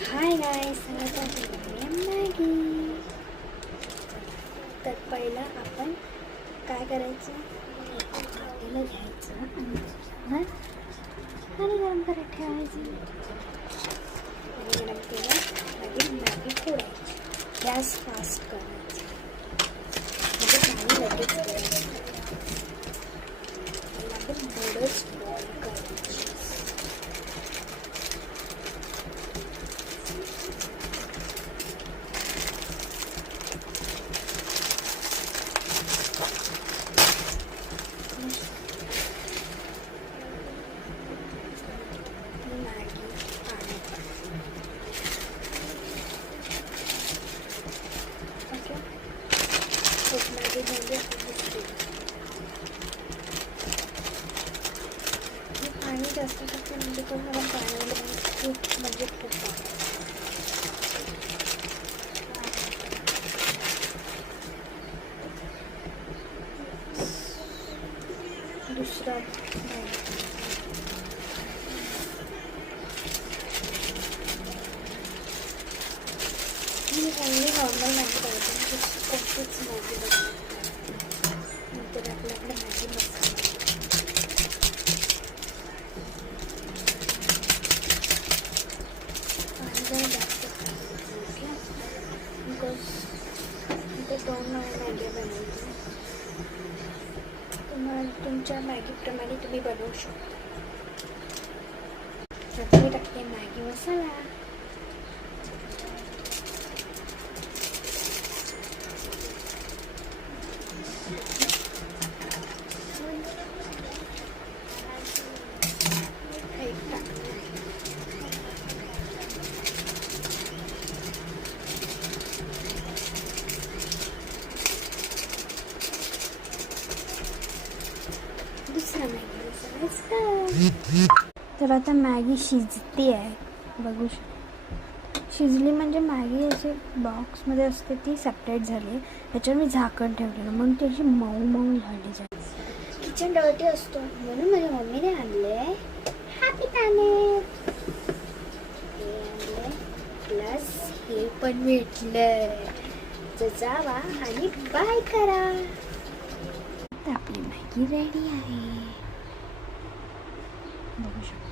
Hi guys, Maggi. तर पहिला आपण काय करायचं, पातेलं घ्यायचं आणि पाणी गरम करत ठेवायचं. पाणी गरम केलं लगेच मॅगी फोडायची. गॅस फास्ट करायची म्हणजे पाणी लगेच करायचं. आपण थोडंच बॉईल करायची. पाणी जास्त टाकलं म्हणजे पण मला पाणी खूप म्हणजे खूप दुसरा मी ओनली नॉर्मल मॅगी बनवते, कोणतीच मॅगी बनवते. नंतर आपल्याकडे मॅगी मसाला पाणी जास्त बिकॉज इथे 2 मॅगी बनवते. तुम्हाला तुमच्या मॅगीप्रमाणे तुम्ही बनवू शकता. आता मी टाकते मॅगी मसाला. दुसरा मॅगी मसाला. तर आता मॅगी शिजती आहे, बघू शिजली म्हणजे मॅगी अशी बॉक्समध्ये असते ती सेपरेट झाली. त्याच्यावर मी झाकण ठेवलेलं म्हणून ती अशी मऊ मऊ झाली. किचन डर्टी असतो म्हणून माझ्या मम्मीने आणले हॅपी प्लॅनेट. हे आणले प्लस हे पण भेटलं. तर जावा आणि बाय करा. आपली मॅगी रेडी आहे, बघू शकता.